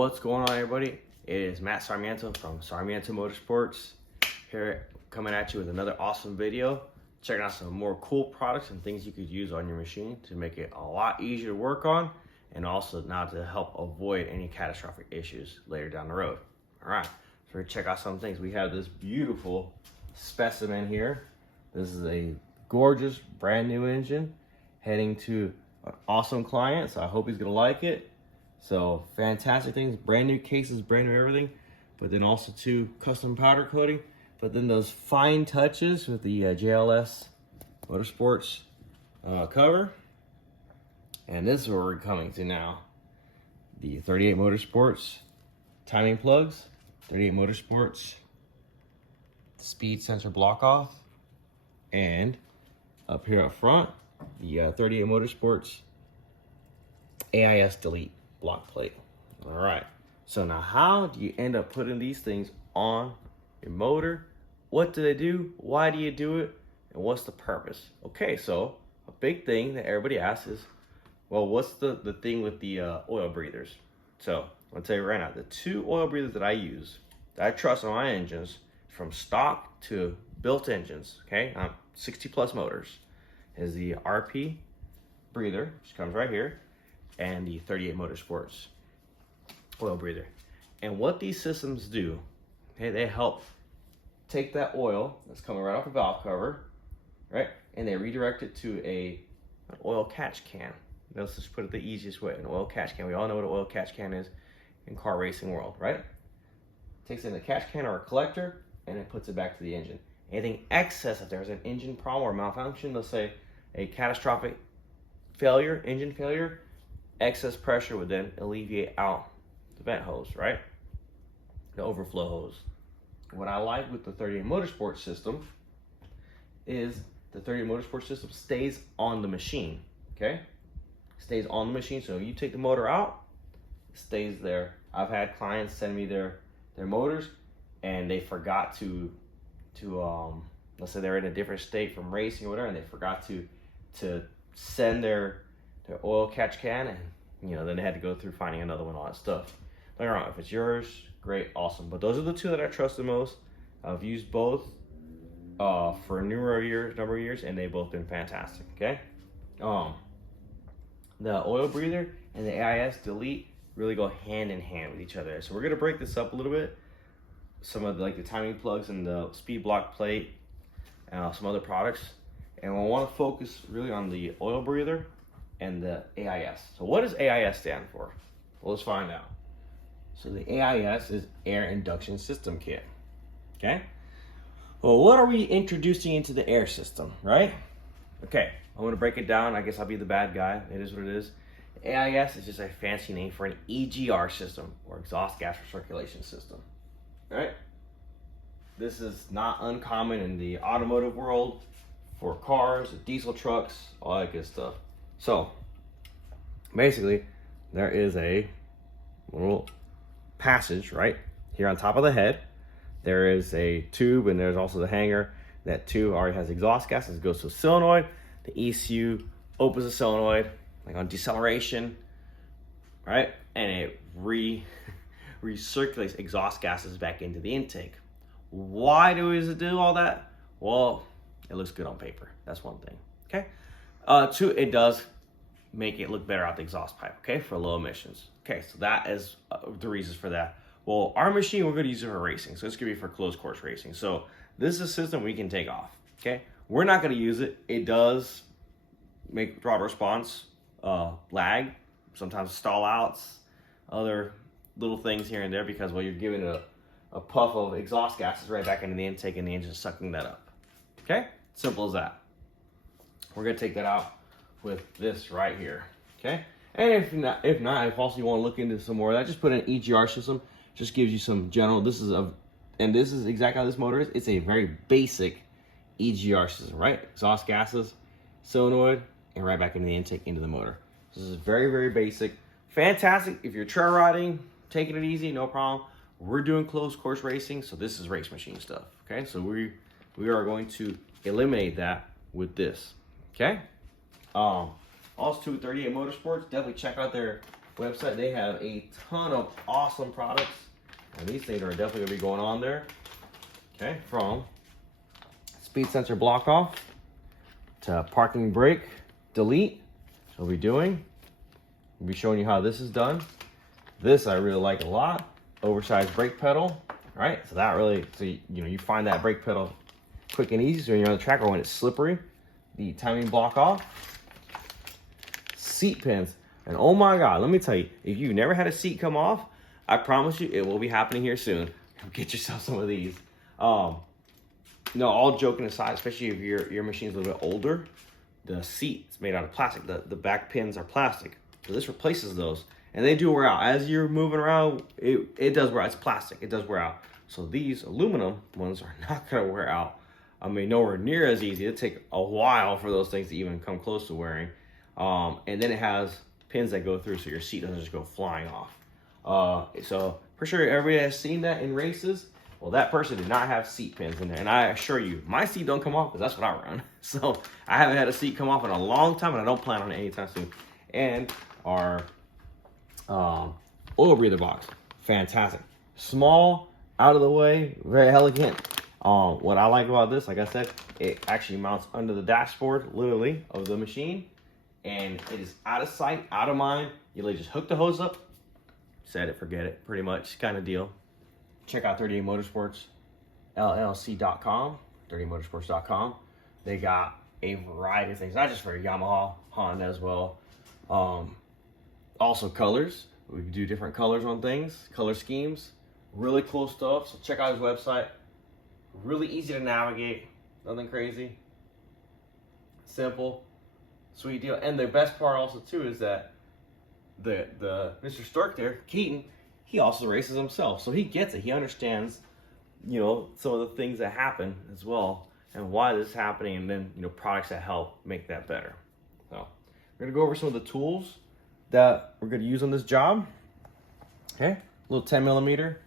What's going on, everybody? It is Matt Sarmiento from Sarmiento Motorsports here, coming at you with another awesome video, checking out some more cool products and things you could use on your machine to make it a lot easier to work on, and also now to help avoid any catastrophic issues later down the road. All right, so we're gonna check out some things. We have this beautiful specimen here. This is a gorgeous brand new engine heading to an awesome client, so I hope he's gonna like it. So fantastic things, brand new cases, brand new everything, but then also too custom powder coating, but then those fine touches with the JLS Motorsports cover. And this is where we're coming to now. The 38 Motorsports timing plugs, 38 Motorsports speed sensor block off, and up here up front, the 38 Motorsports AIS delete block plate. All right, so now how do you end up putting these things on your motor? What do they do? Why do you do it? And what's the purpose? Okay, so a big thing that everybody asks is, well, what's the thing with the oil breathers? So I'll tell you right now, the two oil breathers that I use, that I trust on my engines, from stock to built engines, okay, 60 plus motors, is the RP breather, which comes right here, and the 38 Motorsports oil breather. And what these systems do, okay, they help take that oil that's coming right off the valve cover, right, and they redirect it to an oil catch can. Let's just put it the easiest way, an oil catch can. We all know what an oil catch can is in car racing world, right? Takes it in the catch can or a collector, and it puts it back to the engine. Anything excess, if there's an engine problem or malfunction, let's say a catastrophic failure, engine failure, excess pressure would then alleviate out the vent hose, right? The overflow hose. What I like with the 38 Motorsports system is the 38 Motorsports system stays on the machine, okay? Stays on the machine, so you take the motor out, it stays there. I've had clients send me their motors and they forgot to let's say they're in a different state from racing or whatever, and they forgot to send their oil catch can, and you know, then they had to go through finding another one, all that stuff. Don't get me wrong, if it's yours, great, awesome. But those are the two that I trust the most. I've used both for a number of years, and they've both been fantastic. Okay, the oil breather and the AIS delete really go hand in hand with each other. So we're gonna break this up a little bit. Some of the timing plugs and the speed block plate, and some other products, and we want to focus really on the oil breather and the AIS. So what does AIS stand for? Well, let's find out. So the AIS is Air Induction System Kit. Okay. Well, what are we introducing into the air system, right? Okay, I'm gonna break it down. I guess I'll be the bad guy. It is what it is. AIS is just a fancy name for an EGR system, or exhaust gas recirculation system. Right? This is not uncommon in the automotive world for cars, diesel trucks, all that good stuff. So basically, there is a little passage right here on top of the head. There is a tube, and there's also the hanger. That tube already has exhaust gas. It goes to a solenoid. The ECU opens the solenoid, like on deceleration, right? And it recirculates exhaust gases back into the intake. Why does it do all that? Well, it looks good on paper. That's one thing. Okay. Two, it does make it look better out the exhaust pipe. Okay, for low emissions. Okay, so that is the reasons for that. Well, our machine, we're going to use it for racing, so it's going to be for closed course racing. So this is a system we can take off. Okay, we're not going to use it. It does make throttle response lag, sometimes stall outs, other little things here and there, because you're giving it a puff of exhaust gases right back into the intake, and the engine's sucking that up. Okay, simple as that. We're gonna take that out with this right here. Okay, and if also you want to look into some more of that, just put an EGR system. Just gives you some general. This is exactly how this motor is. It's a very basic EGR system, right? Exhaust gases, solenoid, and right back into the intake into the motor. This is very, very basic. Fantastic if you're trail riding, taking it easy, no problem. We're doing closed course racing, so this is race machine stuff. Okay, so we are going to eliminate that with this. Okay. Also, 38 Motorsports, definitely check out their website, they have a ton of awesome products. And these things are definitely gonna be going on there. Okay, from speed sensor block off to parking brake delete. So we'll be doing, we'll be showing you how this is done. This I really like a lot. Oversized brake pedal, right? So that really, so you find that brake pedal quick and easy. So when you're on the track or when it's slippery, the timing block off. Seat pins, and oh my God, let me tell you, if you've never had a seat come off, I promise you it will be happening here soon. Get yourself some of these. No, all joking aside, especially if your machine's a little bit older, the seat's made out of plastic. The back pins are plastic. So this replaces those. And they do wear out. As you're moving around, it does wear out. It's plastic. It does wear out. So these aluminum ones are not going to wear out. I mean, nowhere near as easy. It'll take a while for those things to even come close to wearing. And then it has pins that go through so your seat doesn't just go flying off. So for sure everybody has seen that in races. Well, that person did not have seat pins in there. And I assure you, my seat don't come off because that's what I run. So I haven't had a seat come off in a long time, and I don't plan on it anytime soon. And our oil breather box, fantastic. Small, out of the way, very elegant. What I like about this, like I said, it actually mounts under the dashboard, literally, of the machine. And it is out of sight, out of mind. You literally just hook the hose up, set it, forget it, pretty much kind of deal. Check out 38 Motorsports, LLC.com, 38motorsports.com. They got a variety of things, not just for Yamaha, Honda as well. Also colors. We do different colors on things, color schemes. Really cool stuff. So check out his website. Really easy to navigate. Nothing crazy. Simple. Sweet deal. And the best part also too is that the Mr. Stork there, Keaton, he also races himself. So he gets it. He understands, some of the things that happen as well and why this is happening, and then, products that help make that better. So we're gonna go over some of the tools that we're gonna use on this job. Okay, a little 10 millimeter,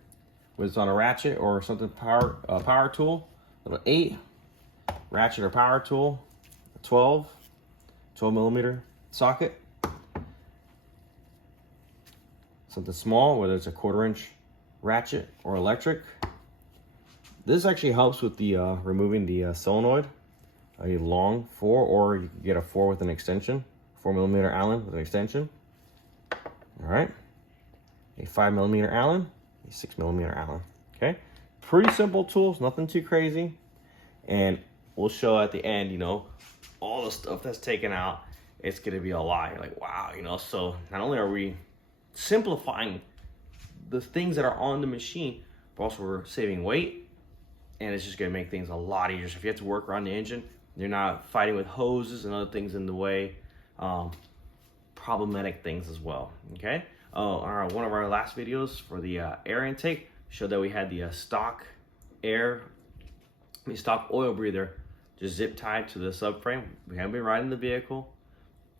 whether it's on a ratchet or something power tool. Little 8 ratchet or power tool, 12 millimeter socket. Something small, whether it's a 1/4 inch ratchet or electric. This actually helps with the removing the solenoid. A long 4, or you can get a 4 with an extension, 4 millimeter Allen with an extension. All right, a 5 millimeter Allen, a 6 millimeter Allen. Okay, pretty simple tools, nothing too crazy. And we'll show at the end, all the stuff that's taken out. It's gonna be a lot. You're like, wow, so not only are we simplifying the things that are on the machine, but also we're saving weight, and it's just gonna make things a lot easier. So if you have to work around the engine, you're not fighting with hoses and other things in the way, problematic things as well. Okay, one of our last videos for the air intake showed that we had the stock oil breather just zip tied to the subframe. We haven't been riding the vehicle,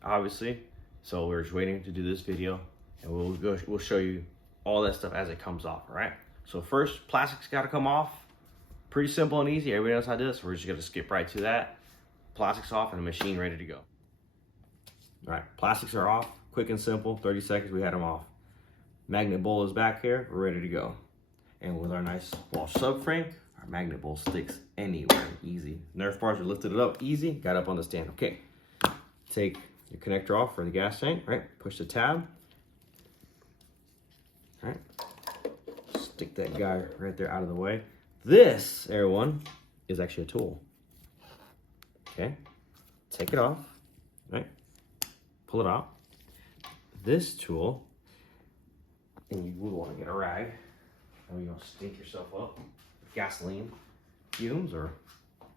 obviously, so we're just waiting to do this video, and we'll show you all that stuff as it comes off. All right, so first, plastic's got to come off. Pretty simple and easy. Everybody knows how to do this, so we're just gonna skip right to that. Plastic's off and the machine ready to go. All right, plastics are off, quick and simple, 30 seconds, we had them off. Magnet bowl is back here, we're ready to go. And with our nice Walsh subframe, our magnet bowl sticks anywhere, easy. Nerf bars are lifted it up, easy, got up on the stand. Okay, take your connector off for the gas tank, right? Push the tab. All right, stick that guy right there out of the way. This, everyone, is actually a tool. Okay, take it off, right? Pull it out. This tool, and you would want to get a rag, and you don't stink yourself up with gasoline fumes or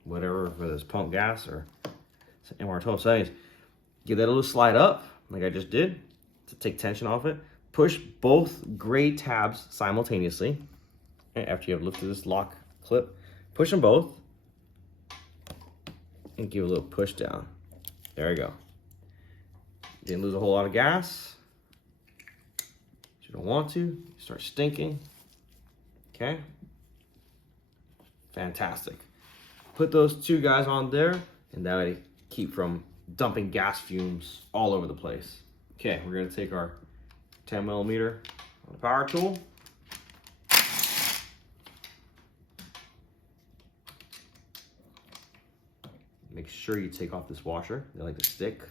whatever, whether it's pump gas or MR12 settings. Give that a little slide up, like I just did, to take tension off it. Push both gray tabs simultaneously. And after you have lifted this lock clip, push them both, and give a little push down. There you go. Didn't lose a whole lot of gas. You don't want to. Start stinking. Okay. Fantastic. Put those two guys on there, and that way keep from dumping gas fumes all over the place. Okay, we're gonna take our 10mm on the power tool. Make sure you take off this washer. They like to stick.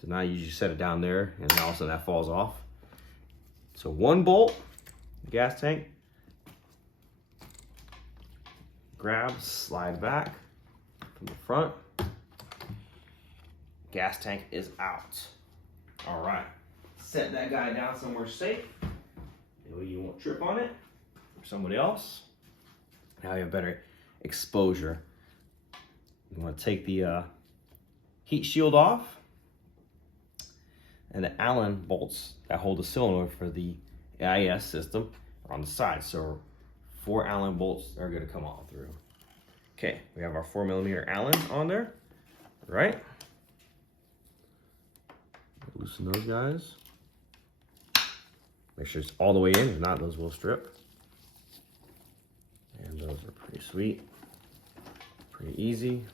So now you just set it down there and all of a sudden that falls off. So 1 bolt, gas tank. Grab, slide back from the front. Gas tank is out. All right, set that guy down somewhere safe. That way you won't trip on it or somebody else. Now you have better exposure. You want to take the heat shield off, and the Allen bolts that hold the solenoid for the AIS system are on the side. So 4 Allen bolts are going to come all through. Okay, we have our 4mm Allen on there, right? Loosen those guys. Make sure it's all the way in. If not, those will strip. And those are pretty sweet, pretty easy.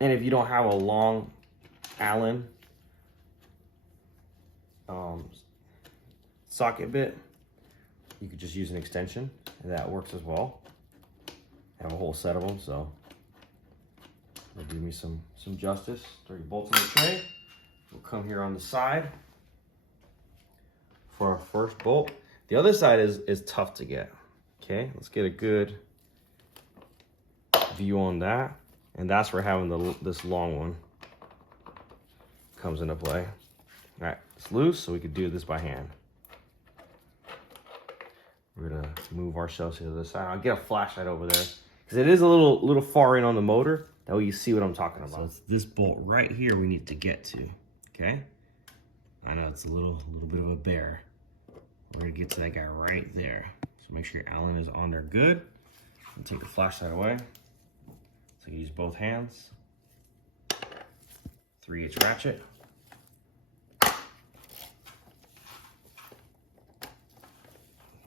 And if you don't have a long Allen socket bit, you could just use an extension, and that works as well. I have a whole set of them, so it'll do me some justice. Throw your bolts in the tray. We'll come here on the side for our first bolt. The other side is tough to get. Okay, let's get a good view on that. And that's where having this long one comes into play. All right, it's loose, so we could do this by hand. We're gonna move ourselves to the other side. I'll get a flashlight over there because it is a little far in on the motor. That way you see what I'm talking about. So it's this bolt right here we need to get to. Okay, I know it's a little bit of a bear. We're gonna get to that guy right there. So make sure your Allen is on there good. And take the flashlight away. So you use both hands. 3/8 ratchet.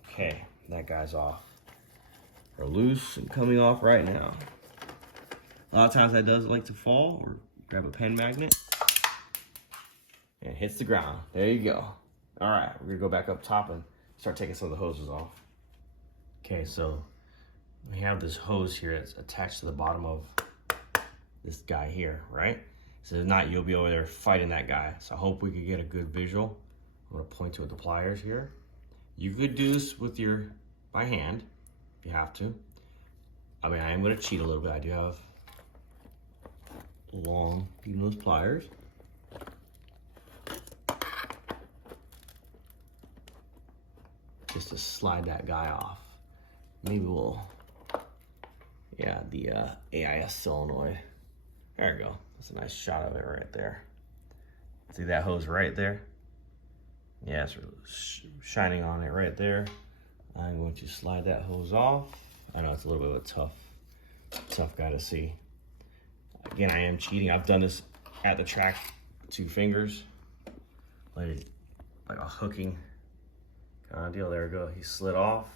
Okay, that guy's off. Or loose and coming off right now. A lot of times that does like to fall, or grab a pen magnet. And it hits the ground. There you go. All right, we're gonna go back up top and start taking some of the hoses off. Okay, so we have this hose here that's attached to the bottom of this guy here, right? So if not, you'll be over there fighting that guy. So I hope we could get a good visual. I'm gonna point to it with the pliers here. You could do this with by hand, if you have to. I mean, I am gonna cheat a little bit. I do have long, nose pliers. Just to slide that guy off. Maybe we'll, yeah, the AIS solenoid. There we go. That's a nice shot of it right there. See that hose right there? Yeah, it's really shining on it right there. I'm going to slide that hose off. I know it's a little bit of a tough guy to see. Again, I am cheating. I've done this at the track, 2 fingers. Like a hooking kind of deal. There we go. He slid off.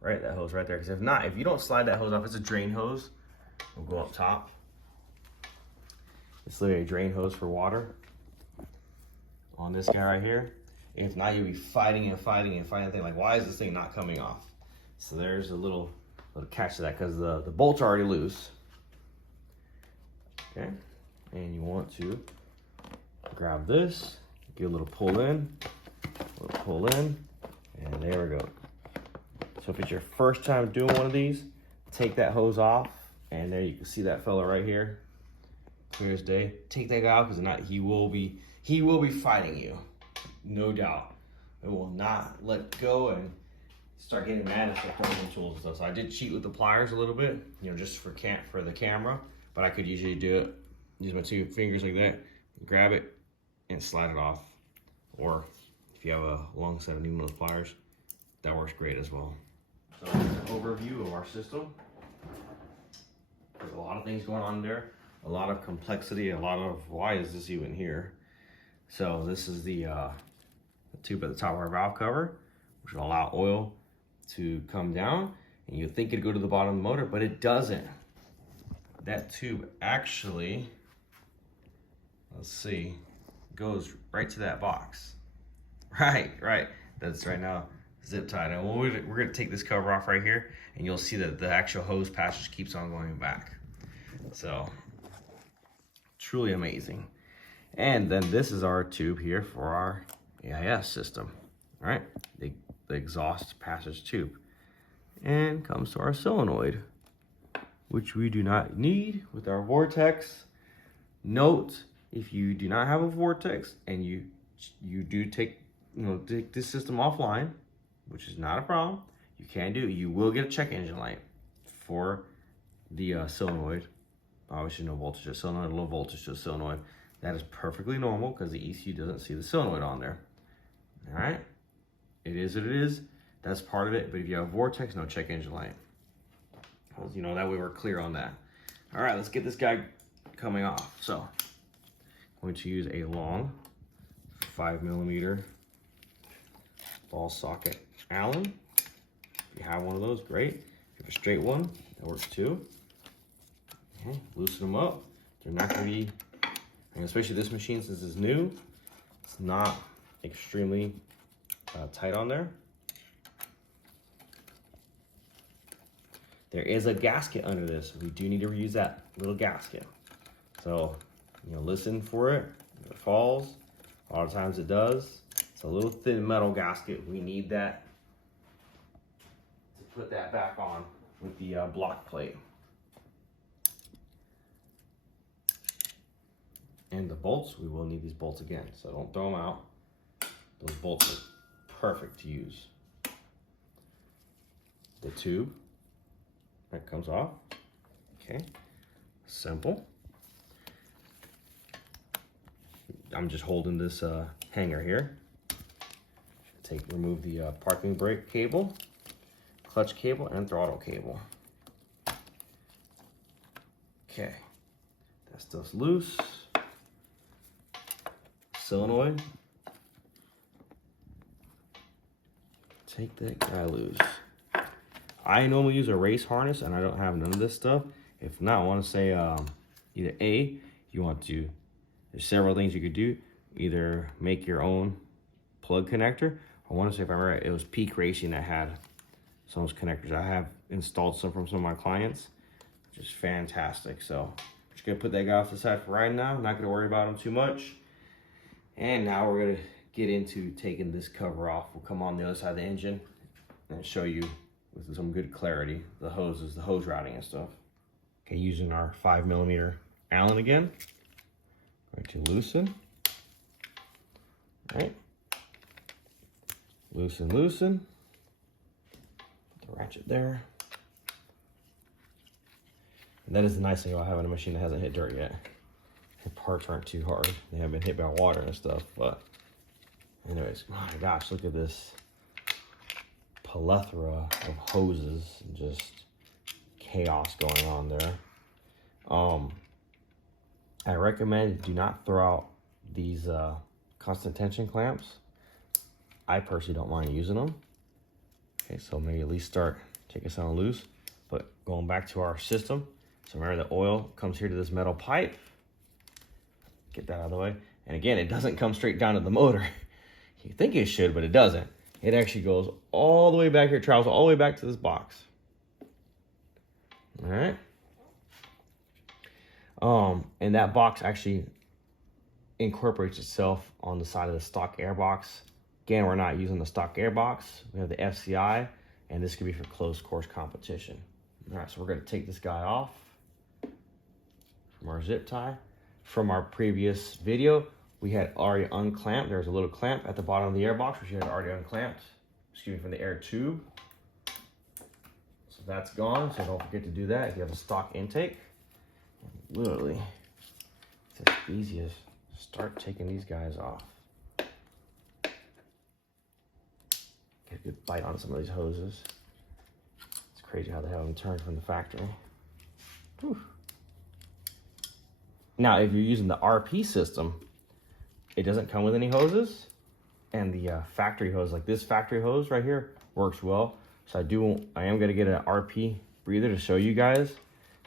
Right, that hose right there. Because if you don't slide that hose off, it's a drain hose. We'll go up top. It's literally a drain hose for water on this guy right here. If not, you'll be fighting that thing. Like, why is this thing not coming off? So there's a little catch to that because the bolts are already loose. Okay, and you want to grab this, get a little pull in, and there we go. So if it's your first time doing one of these, take that hose off, and there you can see that fella right here. Clear as day. Take that guy off because not he will be fighting you, no doubt. It will not let go and start getting mad and start throwing some tools and stuff. So I did cheat with the pliers a little bit, just for the camera, but I could usually do it. Use my 2 fingers like that, grab it, and slide it off. Or if you have a long set of needle pliers, that works great as well. So here's an overview of our system. There's a lot of things going on there, a lot of complexity, a lot of why is this even here? So this is the tube at the top of our valve cover, which will allow oil to come down, and you think it'd go to the bottom of the motor, but it doesn't. That tube actually, let's see, goes right to that box. Right. That's right now zip tied. And we're gonna take this cover off right here, and you'll see that the actual hose passage keeps on going back. So, truly amazing. And then this is our tube here for our AIS system, all right? The exhaust passage tube. And comes to our solenoid, which we do not need with our vortex. Note, if you do not have a vortex and you do take this system offline, which is not a problem, you can do it. You will get a check engine light for the solenoid. Obviously no voltage to solenoid, low voltage to solenoid. That is perfectly normal because the ECU doesn't see the solenoid on there. All right, it is what it is. That's part of it. But if you have a vortex, no check engine light. You know, that way we're clear on that. All right, let's get this guy coming off. So I'm going to use a long 5mm ball socket Allen. If you have one of those, great. If you have a straight one, that works too. Okay, loosen them up. They're not going to be, and especially this machine, since it's new, it's not extremely tight on there. There is a gasket under this. We do need to reuse that little gasket. So, listen for it. If it falls, a lot of times it does. It's a little thin metal gasket. We need that to put that back on with the block plate. And the bolts, we will need these bolts again, so don't throw them out. Those bolts are perfect to use. The tube that comes off, okay, simple. I'm just holding this hanger here. Remove the parking brake cable, clutch cable, and throttle cable. Okay, that stuff's loose. Solenoid. Take that guy loose. I normally use a race harness, and I don't have none of this stuff. If not, I want to say either A, you want to, there's several things you could do. Either make your own plug connector. I want to say, if I remember right, it was Peak Racing that had some of those connectors. I have installed some from some of my clients, which is fantastic. So I'm just going to put that guy off the side for right now. I'm not going to worry about him too much. And now we're going to get into taking this cover off. We'll come on the other side of the engine and show you with some good clarity the hoses, the hose routing and stuff. Okay, using our 5mm Allen again. Going to loosen. All right. Loosen. Put the ratchet there. And that is the nice thing about having a machine that hasn't hit dirt yet. The parts aren't too hard. They haven't been hit by water and stuff, but anyways, my gosh, look at this plethora of hoses and just chaos going on there. I recommend do not throw out these constant tension clamps. I personally don't mind using them. Okay, so maybe at least start taking some loose. But going back to our system, so remember the oil comes here to this metal pipe. Get that out of the way. And again, it doesn't come straight down to the motor. You think it should, but it doesn't. It actually goes all the way back here, travels all the way back to this box. All right. And that box actually incorporates itself on the side of the stock air box. Again, we're not using the stock air box. We have the FCI, and this could be for closed course competition. All right, so we're going to take this guy off from our zip tie. From our previous video, we had already unclamped. There's a little clamp at the bottom of the air box, which we had already unclamped. Excuse me, from the air tube. So that's gone, so don't forget to do that if you have a stock intake. Literally, it's as easy as start taking these guys off. Get a good bite on some of these hoses. It's crazy how they have them turned from the factory. Whew. Now, if you're using the RP system, it doesn't come with any hoses, and the factory hose, like this factory hose right here, works well. So I am gonna get an RP breather to show you guys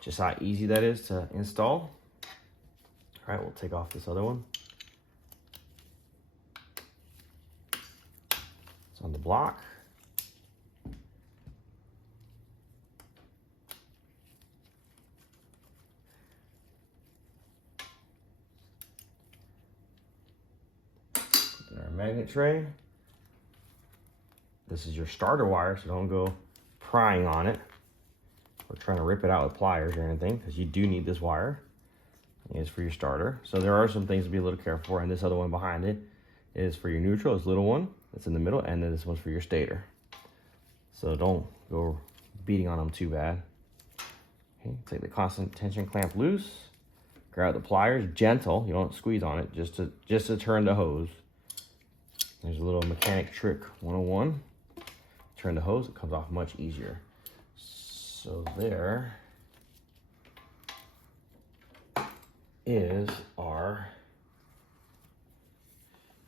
just how easy that is to install. All right, we'll take off this other one. block. Put in our magnet tray. This is your starter wire, so don't go prying on it or trying to rip it out with pliers or anything, because you do need this wire. It is for your starter. So there are some things to be a little careful for, and this other one behind it is for your neutral, this little one that's in the middle, and then this one's for your stator. So don't go beating on them too bad. Okay, take the constant tension clamp loose, grab the pliers, gentle, you don't squeeze on it, just to turn the hose. There's a little mechanic trick 101. Turn the hose, it comes off much easier. So there is our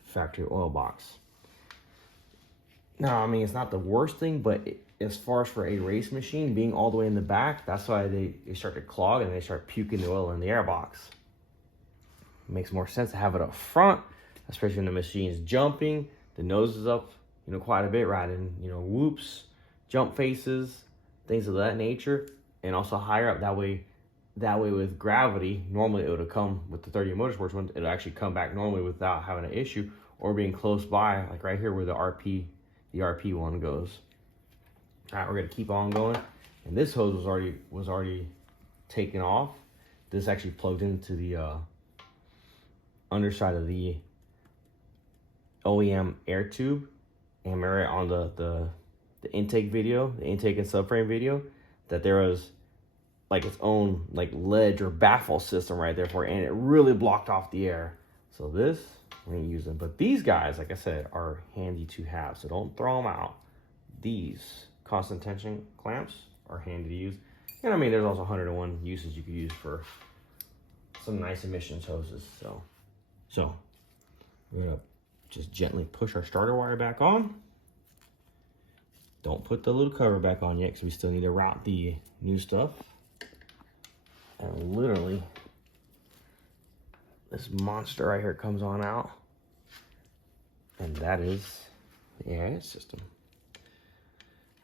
factory oil box. Now, I mean, it's not the worst thing, but as far as for a race machine, being all the way in the back, that's why they start to clog and they start puking the oil in the air box. It makes more sense to have it up front, especially when the machine's jumping, the nose is up, quite a bit, riding, whoops, jump faces, things of that nature, and also higher up. That way with gravity, normally it would have come with the 30 Motorsports one, it'll actually come back normally without having an issue, or being close by, like right here where the RP one goes. All right, we're gonna keep on going. And this hose was already taken off. This actually plugged into the underside of the OEM air tube. And remember on the intake video, the intake and subframe video, that there was like its own like ledge or baffle system right there for it, and it really blocked off the air. So this, we're gonna use them. But these guys, like I said, are handy to have, so don't throw them out. These constant tension clamps are handy to use. And I mean, there's also 101 uses you could use for some nice emissions hoses. So we're gonna just gently push our starter wire back on. Don't put the little cover back on yet, because we still need to route the new stuff. And literally, this monster right here comes on out. And that is the AIS system.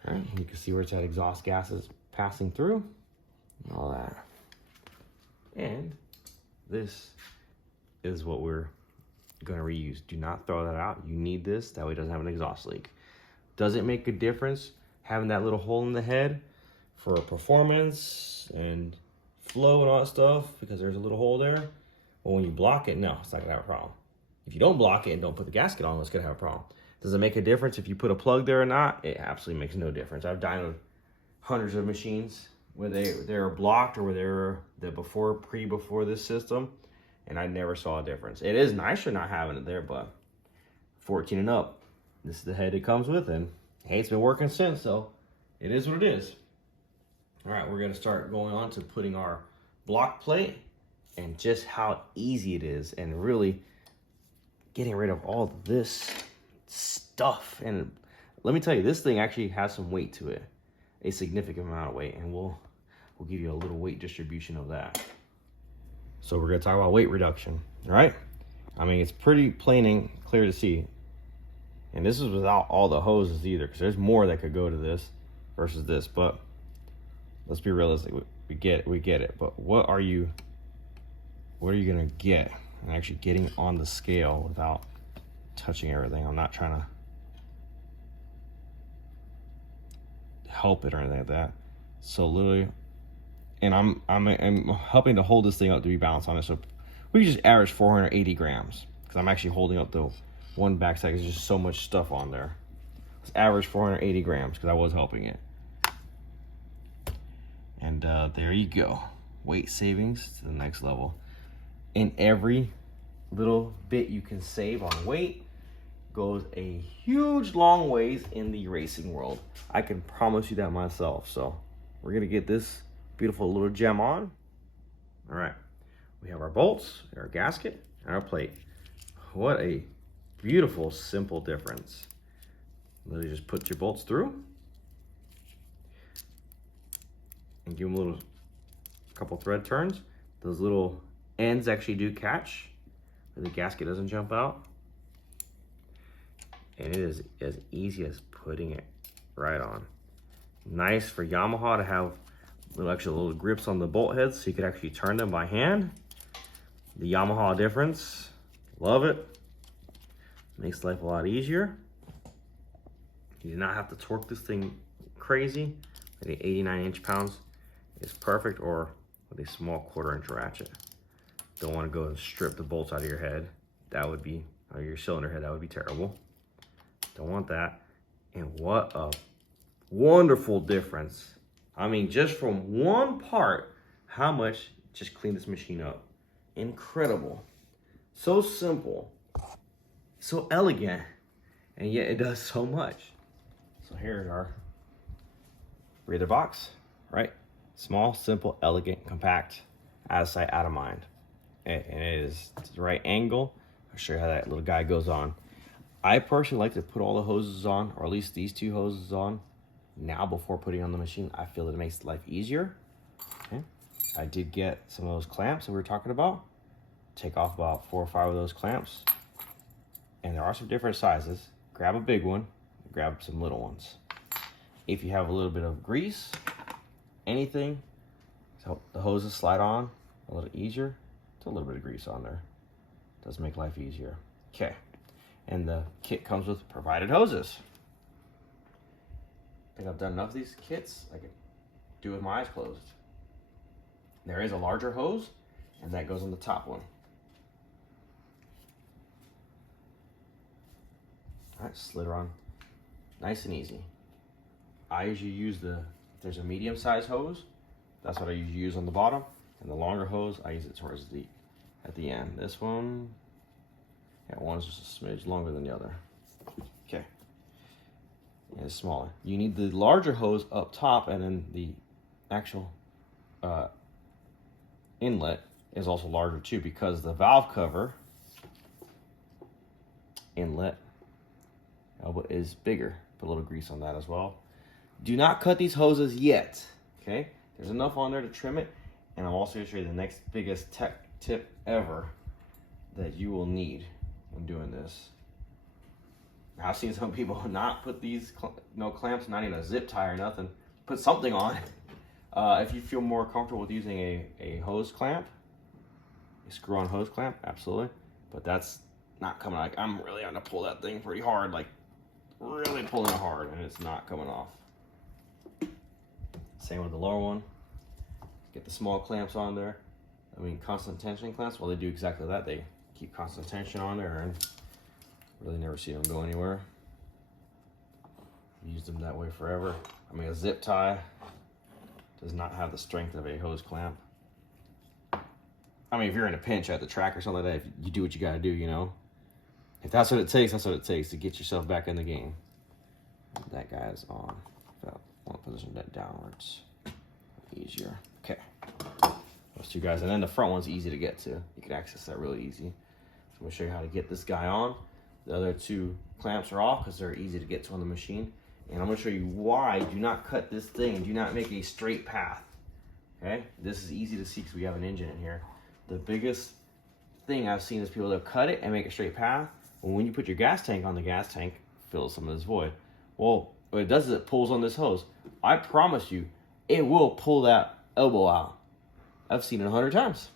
All right, you can see where it's had exhaust gases passing through and all that. And this is what we're gonna reuse. Do not throw that out. You need this, that way it doesn't have an exhaust leak. Does it make a difference having that little hole in the head for performance and flow and all that stuff, because there's a little hole there? Well, when you block it, no, it's not gonna have a problem. If you don't block it and don't put the gasket on, it's gonna have a problem. Does it make a difference if you put a plug there or not? It absolutely makes no difference. I've dynoed hundreds of machines where they're blocked, or where they're before this system, and I never saw a difference. It is nicer not having it there, but 14 and up, this is the head it comes with, and hey, it's been working since, so it is what it is. All right, we're gonna start going on to putting our block plate, and just how easy it is, and really getting rid of all this stuff. And let me tell you, this thing actually has some weight to it, a significant amount of weight, and we'll give you a little weight distribution of that. So we're gonna talk about weight reduction, all right? I mean, it's pretty plain and clear to see. And this is without all the hoses either, because there's more that could go to this versus this. But let's be realistic. We get it. But what are you gonna get? And actually getting on the scale without touching everything. I'm not trying to help it or anything like that. So literally, and I'm helping to hold this thing up to be balanced on it. So we just average 480 grams, because I'm actually holding up the one backside. There's just so much stuff on there. Let's average 480 grams, because I was helping it. And there you go. Weight savings to the next level. And every little bit you can save on weight goes a huge long ways in the racing world. I can promise you that myself. So we're gonna get this beautiful little gem on. All right, we have our bolts, our gasket, and our plate. What a beautiful, simple difference. Literally just put your bolts through and give them a couple thread turns. Those little ends actually do catch, but the gasket doesn't jump out. and it is as easy as putting it right on. Nice for Yamaha to have little grips on the bolt heads so you could actually turn them by hand. The Yamaha difference, love it. Makes life a lot easier. You do not have to torque this thing crazy. Like the 89 inch-pounds is perfect, or with a small 1/4 inch ratchet. Don't want to go and strip the bolts out of your head. That would be, or your cylinder head, that would be terrible. Don't want that. And what a wonderful difference. I mean, just from one part, how much just clean this machine up. Incredible. So simple, so elegant, and yet it does so much. So here's our breather box, right? Small, simple, elegant, compact, out of sight, out of mind. And it is the right angle. I'll show you how that little guy goes on. I personally like to put all the hoses on, or at least these 2 hoses on, now before putting on the machine. I feel it makes life easier. Okay. I did get some of those clamps that we were talking about. Take off about 4 or 5 of those clamps. And there are some different sizes. Grab a big one, grab some little ones. If you have a little bit of grease, anything, so the hoses slide on a little easier. It's a little bit of grease on there. Does make life easier. Okay. And the kit comes with provided hoses. I think I've done enough of these kits I could do with my eyes closed. There is a larger hose, and that goes on the top one. All right, slid her on, nice and easy. I usually use if there's a medium size hose, that's what I usually use on the bottom, and the longer hose, I use it towards at the end. This one, yeah, one's just a smidge longer than the other. Okay, and it's smaller. You need the larger hose up top, and then the actual inlet is also larger too, because the valve cover inlet elbow is bigger. Put a little grease on that as well. Do not cut these hoses yet, okay? There's enough on there to trim it, and I'm also going to show you the next biggest tech tip ever that you will need when doing this. I've seen some people not put these, no clamps, not even a zip tie or nothing. Put something on. If you feel more comfortable with using a hose clamp, a screw-on hose clamp, absolutely. But that's not coming, like I'm really having to pull that thing pretty hard, like really pulling it hard, and it's not coming off. Same with the lower one. Get the small clamps on there. I mean, constant tension clamps, well, they do exactly that. They keep constant tension on there, and really never see them go anywhere. Used them that way forever. I mean, a zip tie does not have the strength of a hose clamp. I mean, if you're in a pinch at the track or something like that, you do what you gotta do, you know? If that's what it takes, that's what it takes to get yourself back in the game. That guy's on. I want to position that downwards. Easier. Okay. Those 2 guys. And then the front one's easy to get to. You can access that really easy. So I'm going to show you how to get this guy on. The other 2 clamps are off because they're easy to get to on the machine. And I'm going to show you why. Do not cut this thing and do not make a straight path. Okay? This is easy to see because we have an engine in here. The biggest thing I've seen is people that cut it and make a straight path. When you put your gas tank on, the gas tank fills some of this void. Well, what it does is it pulls on this hose. I promise you, it will pull that elbow out. I've seen it 100 times.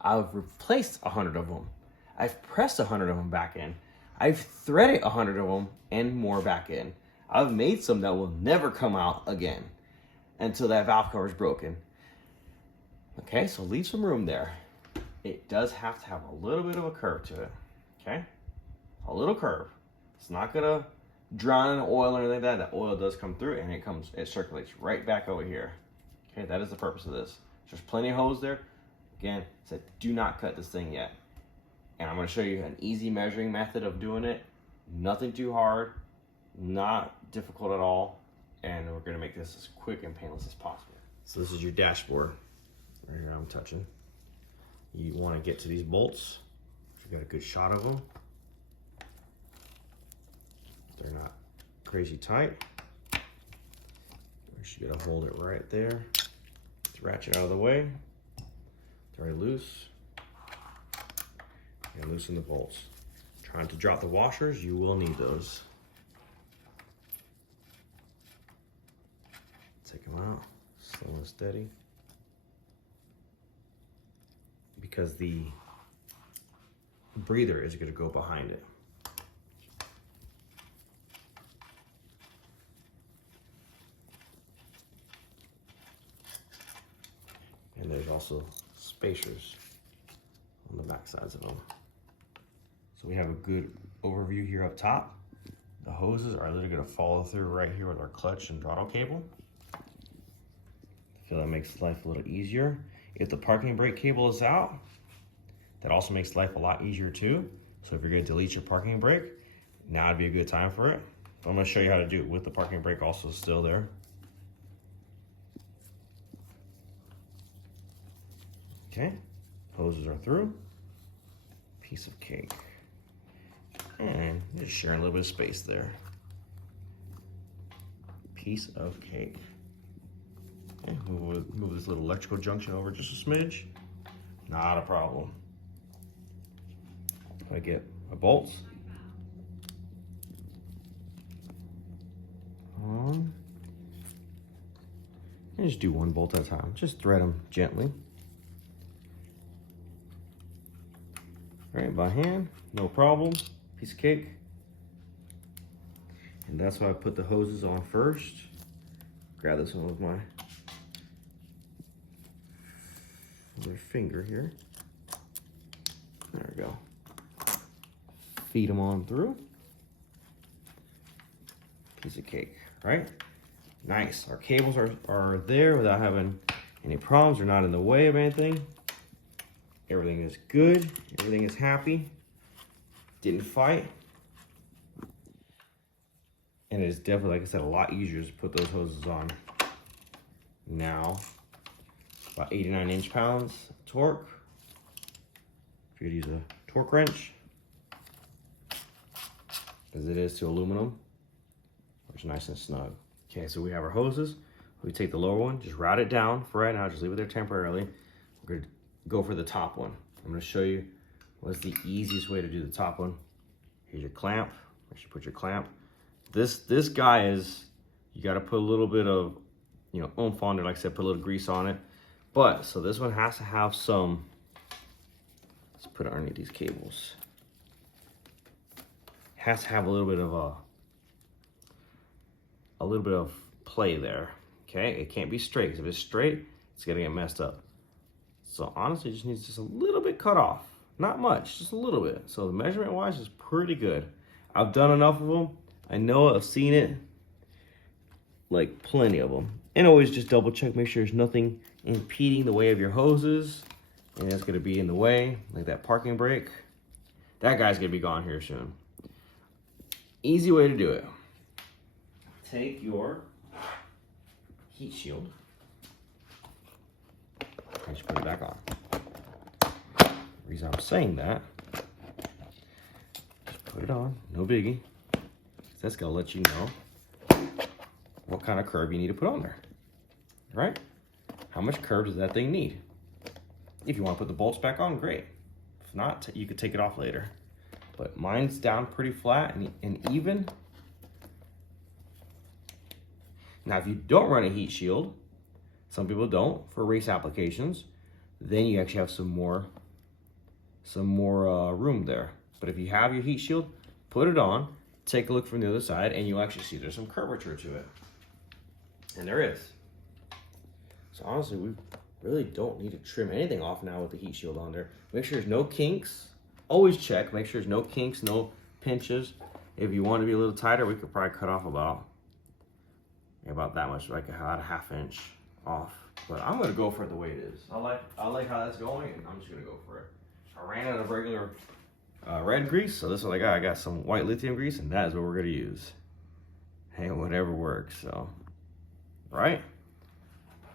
I've replaced 100 of them. I've pressed 100 of them back in. I've threaded 100 of them and more back in. I've made some that will never come out again until that valve cover is broken. Okay, so leave some room there. It does have to have a little bit of a curve to it, okay? A little curve. It's not gonna drown in oil or anything like that. The oil does come through and it circulates right back over here. Okay, that is the purpose of this. There's plenty of hose there. Again, it said do not cut this thing yet. And I'm gonna show you an easy measuring method of doing it. Nothing too hard, not difficult at all. And we're gonna make this as quick and painless as possible. So this is your dashboard. Right here I'm touching. You want to get to these bolts. You got a good shot of them. They're not crazy tight. You gotta hold it right there. Let's ratchet out of the way. It's very loose. And loosen the bolts. Trying to drop the washers, you will need those. Take them out, slow and steady. Because the breather is going to go behind it. And there's also spacers on the back sides of them. So we have a good overview here up top. The hoses are literally going to follow through right here with our clutch and throttle cable. I feel that makes life a little easier. If the parking brake cable is out, that also makes life a lot easier too. So if you're going to delete your parking brake, now would be a good time for it. But I'm going to show you how to do it with the parking brake also still there. Okay, hoses are through. Piece of cake. And just sharing a little bit of space there. Piece of cake. Okay, move this little electrical junction over just a smidge. Not a problem. I get my bolts. And just do one bolt at a time. Just thread them gently. Right, by hand, no problem. Piece of cake. And that's why I put the hoses on first. Grab this one with my finger here. There we go. Feed them on through. Piece of cake, right? Nice. Our cables are there without having any problems. They're not in the way of anything. Everything is good. Everything is happy. Didn't fight. And it is definitely, like I said, a lot easier to put those hoses on now. About 89 inch-pounds torque. If you could use a torque wrench, as it is to aluminum, which is nice and snug. Okay, so we have our hoses. We take the lower one, just route it down for right now, just leave it there temporarily. We're gonna go for the top one. I'm gonna show you what's the easiest way to do the top one. Here's your clamp. Where you put your clamp. This guy is, you gotta put a little bit of, oomph on it. Like I said, put a little grease on it. But, so this one has to have some, let's put it underneath these cables. Has to have a little bit of play there. Okay, it can't be straight. 'Cause if it's straight, it's gonna get messed up. So honestly, it just needs just a little bit cut off. Not much, just a little bit. So the measurement wise is pretty good. I've done enough of them. I know I've seen it, like plenty of them. And always just double check, make sure there's nothing impeding the way of your hoses. And that's gonna be in the way, like that parking brake. That guy's gonna be gone here soon. Easy way to do it. Take your heat shield and just put it back on. The reason I'm saying that, just put it on, no biggie. That's gonna let you know what kind of curb you need to put on there, right? How much curb does that thing need? If you want to put the bolts back on, great. If not, you could take it off later. But mine's down pretty flat and even. Now, if you don't run a heat shield, some people don't for race applications, then you actually have some more room there. But if you have your heat shield, put it on, take a look from the other side, and you'll actually see there's some curvature to it. And there is. So honestly, we really don't need to trim anything off now with the heat shield on there. Make sure there's no kinks. Always check, make sure there's no kinks, no pinches. If you want to be a little tighter, we could probably cut off about that much, like about a ½ inch off. But I'm gonna go for it the way it is. I like how that's going, and I'm just gonna go for it. I ran out of regular red grease, so this is what I got some white lithium grease, and that is what we're gonna use. Hey, whatever works, so. Right?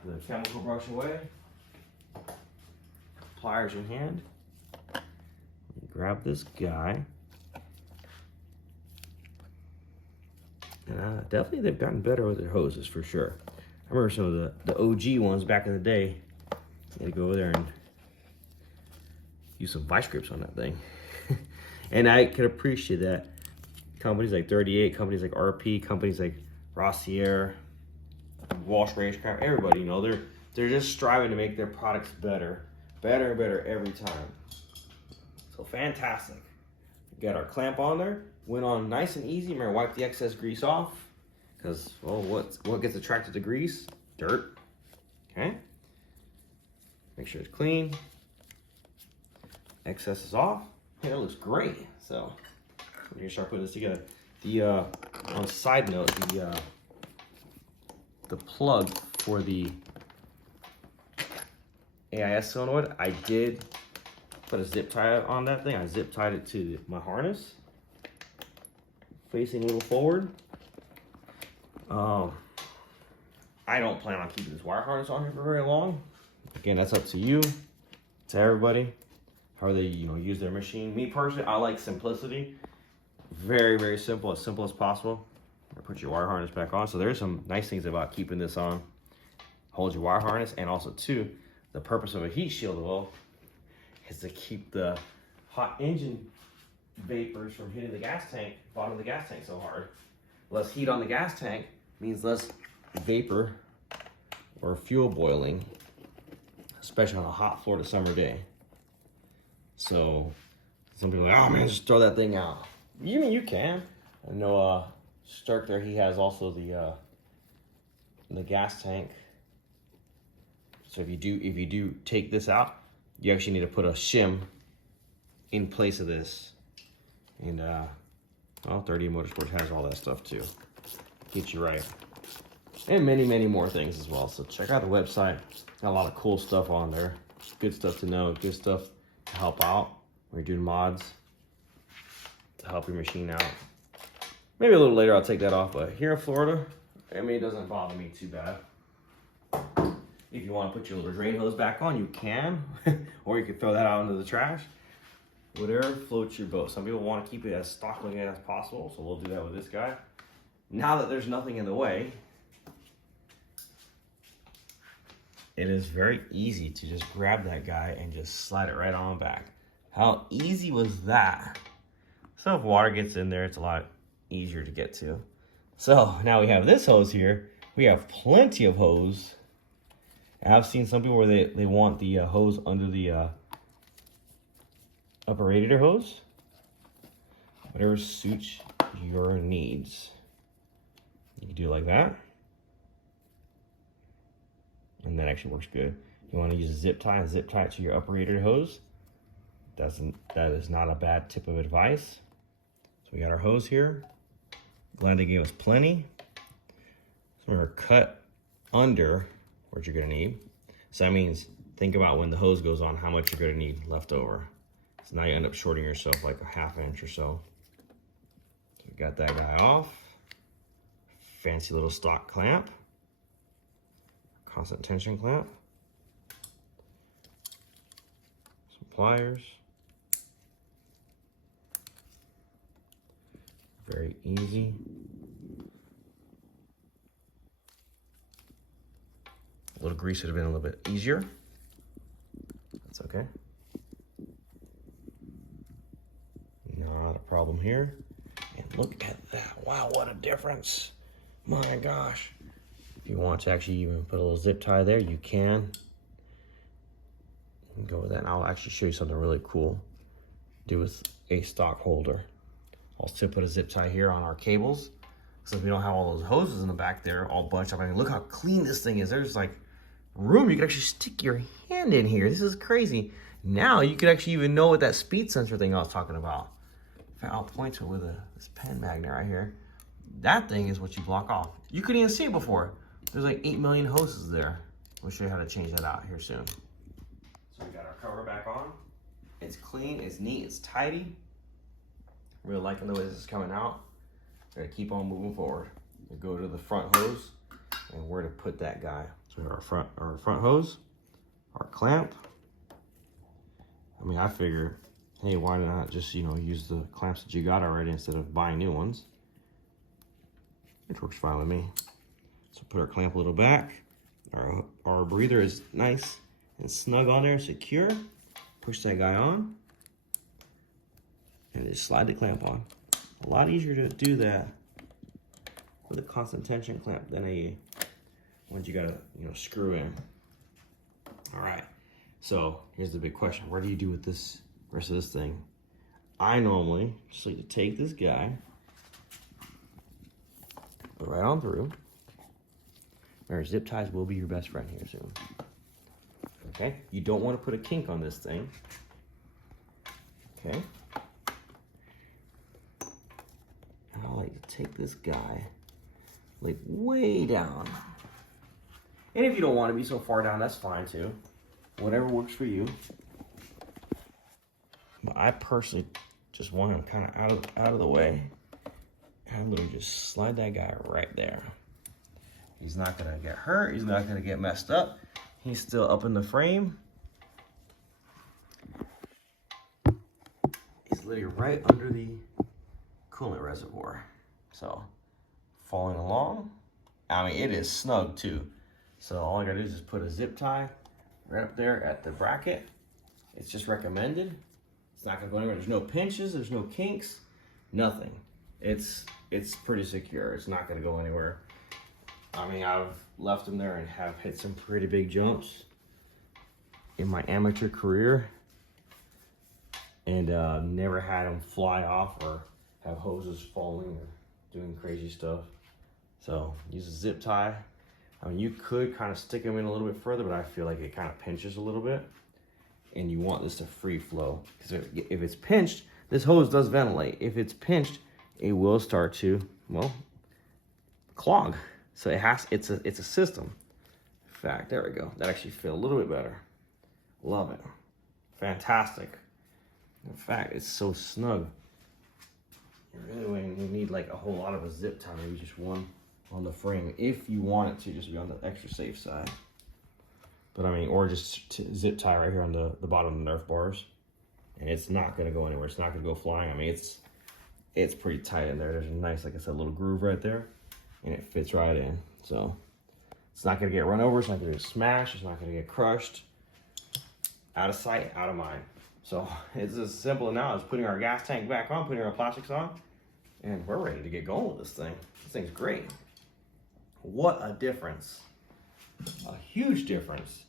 The chemical brush away. Pliers in hand. Grab this guy. And definitely they've gotten better with their hoses for sure. I remember some of the OG ones back in the day. You had to go over there and use some vice grips on that thing. And I could appreciate that. Companies like 38, companies like RP, companies like Rossier, Walsh Racecraft, everybody, you know, they're just striving to make their products better and better every time. So fantastic. We got our clamp on there. Went on nice and easy. Remember, wipe the excess grease off. Because, well, what gets attracted to grease? Dirt. Okay. Make sure it's clean. Excess is off. Hey, that looks great. So, we're gonna start putting this together. On a side note, the plug for the AIS solenoid, I did put a zip tie on that thing. I zip tied it to my harness, facing a little forward. I don't plan on keeping this wire harness on here for very long. Again, that's up to you, to everybody, how they use their machine. Me personally, I like simplicity. Very, very simple, as simple as possible. Put your wire harness back on. So there's some nice things about keeping this on. Hold your wire harness, and also too, the purpose of a heat shield oil is to keep the hot engine vapors from hitting the gas tank, bottom of the gas tank so hard. Less heat on the gas tank means less vapor or fuel boiling, especially on a hot Florida summer day. So some people are like, oh man, just throw that thing out. You can. I know Stark there, he has also the gas tank. So if you do take this out, you actually need to put a shim in place of this. And well, 38 Motorsports has all that stuff too. Get you right. And many, many more things as well. So check out the website. Got a lot of cool stuff on there. Good stuff to know, good stuff to help out when you're doing mods, to help your machine out. Maybe a little later I'll take that off, but here in Florida, I mean, it doesn't bother me too bad. If you want to put your little drain hose back on, you can, or you can throw that out into the trash. Whatever floats your boat. Some people want to keep it as stock looking as possible, so we'll do that with this guy. Now that there's nothing in the way, it is very easy to just grab that guy and just slide it right on back. How easy was that? So if water gets in there, it's a lot easier to get to. So now we have this hose here. We have plenty of hose. I've seen some people where they want the hose under the upper radiator hose. Whatever suits your needs. You can do it like that. And that actually works good. You want to use a zip tie and zip tie it to your upper radiator hose. That is not a bad tip of advice. So we got our hose here. Glenda gave us plenty. So we're going to cut under what you're going to need. So that means think about when the hose goes on, how much you're going to need left over. So now you end up shorting yourself like a ½ inch or so. So we got that guy off. Fancy little stock clamp. Constant tension clamp. Some pliers. Very easy. A little grease would have been a little bit easier. That's okay. Not a problem here. And look at that. Wow, what a difference. My gosh. If you want to actually even put a little zip tie there, you can. And go with that. And I'll actually show you something really cool. Do with a stock holder. I'll still put a zip tie here on our cables. So we don't have all those hoses in the back there all bunched up. I mean, look how clean this thing is. There's like room. You can actually stick your hand in here. This is crazy. Now you could actually even know what that speed sensor thing I was talking about. I'll point to it with this pen magnet right here. That thing is what you block off. You couldn't even see it before. There's like 8 million hoses there. We'll show you how to change that out here soon. So we got our cover back on. It's clean, it's neat, it's tidy. Really liking the way this is coming out. Gotta keep on moving forward. We go to the front hose and where to put that guy. So our front hose, our clamp. I mean, I figure, hey, why not just, use the clamps that you got already instead of buying new ones? Which works fine with me. So put our clamp a little back. Our breather is nice and snug on there, secure. Push that guy on. and just slide the clamp on. A lot easier to do that with a constant tension clamp than a ones you gotta, you know, screw in. All right, so here's the big question. What do you do with this rest of this thing? I normally just like to take this guy, go right on through. Remember, zip ties will be your best friend here soon. Okay, you don't want to put a kink on this thing. Okay. And I like to take this guy like way down. And if you don't want to be so far down, that's fine too. Whatever works for you. But I personally just want him kind of out of the way. And I'm gonna just slide that guy right there. He's not gonna get hurt. He's not gonna get messed up. He's still up in the frame. He's literally right under the coolant reservoir. So, following along. I mean, it is snug too. So all I gotta do is just put a zip tie right up there at the bracket. It's just recommended. It's not gonna go anywhere. There's no pinches, there's no kinks, nothing. It's pretty secure. It's not gonna go anywhere. I mean, I've left them there and have hit some pretty big jumps in my amateur career, and never had them fly off or have hoses falling or doing crazy stuff. So use a zip tie. I mean, you could kind of stick them in a little bit further, but I feel like it kind of pinches a little bit, and you want this to free flow. Because if it's pinched, this hose does ventilate. If it's pinched, it will start to, well, clog. So it's a system. In fact, there we go. That actually feels a little bit better. Love it. Fantastic. In fact, it's so snug. You really need like a whole lot of a zip tie, maybe just one on the frame if you want it to just be on the extra safe side. But I mean, or just zip tie right here on the bottom of the Nerf bars, and it's not gonna go anywhere. It's not gonna go flying. I mean, it's pretty tight in there. There's a nice, like I said, little groove right there, and it fits right in. So it's not gonna get run over. It's not gonna get smashed. It's not gonna get crushed. Out of sight, out of mind. So it's as simple now as putting our gas tank back on, putting our plastics on, and we're ready to get going with this thing. This thing's great. What a difference. A huge difference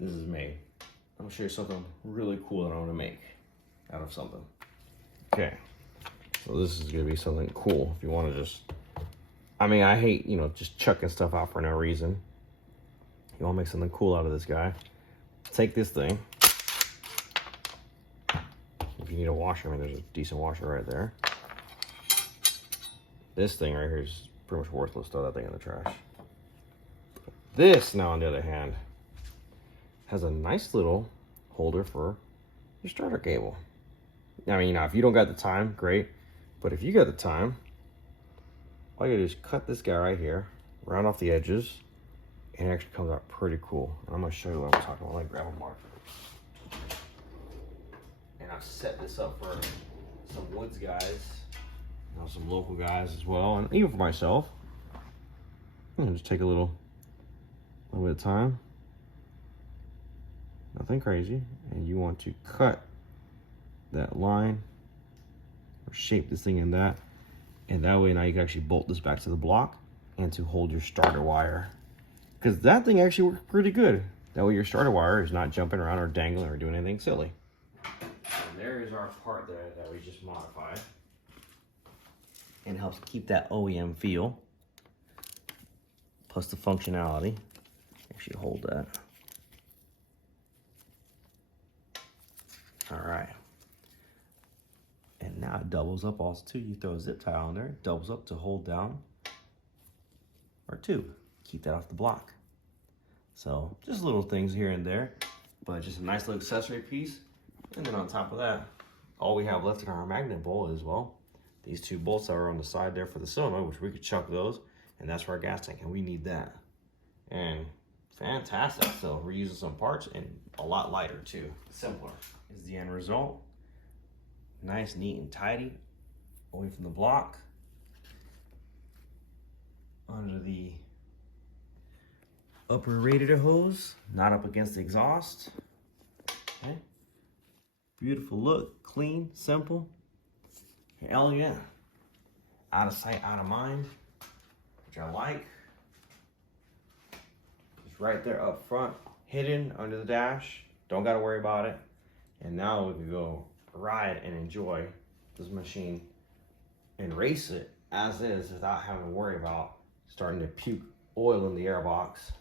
this has made. I'm gonna show you something really cool that I wanna make out of something. Okay, so this is gonna be something cool if you wanna just, I mean, I hate, you know, just chucking stuff out for no reason. You wanna make something cool out of this guy. Take this thing. If you need a washer, I mean, there's a decent washer right there. This thing right here is pretty much worthless. Throw that thing in the trash. This, now on the other hand, has a nice little holder for your starter cable. I mean, you know, if you don't got the time, great. But if you got the time, all you gotta do is cut this guy right here, round off the edges, and it actually comes out pretty cool. And I'm gonna show you what I'm talking about. Let me grab a marker. And I've set this up for some woods guys, you know, some local guys as well, and even for myself. Just take a little bit of time. Nothing crazy. And you want to cut that line or shape this thing in that. And that way now you can actually bolt this back to the block and to hold your starter wire. Because that thing actually works pretty good. That way your starter wire is not jumping around or dangling or doing anything silly. And there is our part there that we just modified. And it helps keep that OEM feel. Plus the functionality. Actually hold that. All right. And now it doubles up also too. You throw a zip tie on there, it doubles up to hold down our tube. Keep that off the block. So just little things here and there, but just a nice little accessory piece. And then on top of that, all we have left in our magnet bowl is, well, these two bolts that are on the side there for the cylinder, which we could chuck those, and that's for our gas tank, and we need that. And fantastic. So we're using some parts and a lot lighter too. Simpler is the end result. Nice, neat, and tidy. Away from the block. Under the upper radiator hose, not up against the exhaust. Okay. Beautiful look, clean, simple. Hell yeah. Out of sight, out of mind, which I like. It's right there up front, hidden under the dash. Don't gotta worry about it. And now we can go ride and enjoy this machine and race it as is without having to worry about starting to puke oil in the airbox.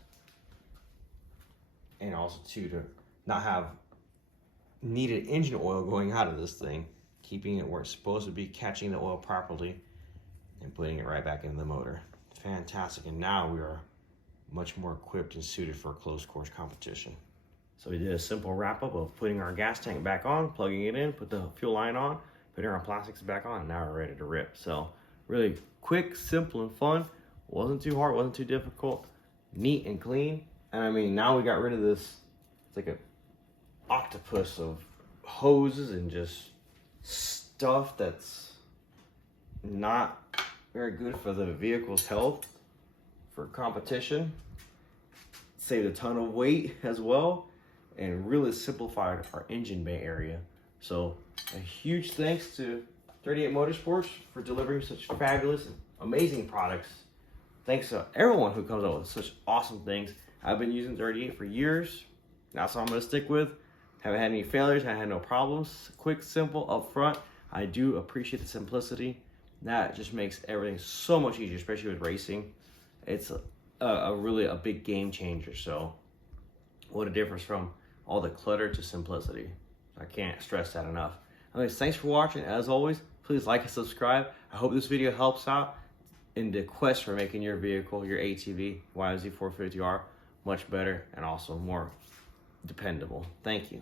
And also too, to not have needed engine oil going out of this thing, keeping it where it's supposed to be, catching the oil properly, and putting it right back into the motor. Fantastic. And now we are much more equipped and suited for close course competition. So we did a simple wrap up of putting our gas tank back on, plugging it in, put the fuel line on, putting our plastics back on, and now we're ready to rip. So really quick, simple, and fun. Wasn't too hard, wasn't too difficult, neat and clean. And I mean, now we got rid of this, it's like a octopus of hoses and just stuff that's not very good for the vehicle's health for competition. Saved a ton of weight as well, and really simplified our engine bay area. So a huge thanks to 38 Motorsports for delivering such fabulous and amazing products. Thanks to everyone who comes up with such awesome things. I've been using 38 for years. That's what I'm gonna stick with. Haven't had any failures, I had no problems. Quick, simple, upfront. I do appreciate the simplicity. That just makes everything so much easier, especially with racing. It's really a big game changer. So what a difference from all the clutter to simplicity. I can't stress that enough. Anyways, thanks for watching. As always, please like and subscribe. I hope this video helps out in the quest for making your vehicle, your ATV, YZ450R, much better and also more dependable. Thank you.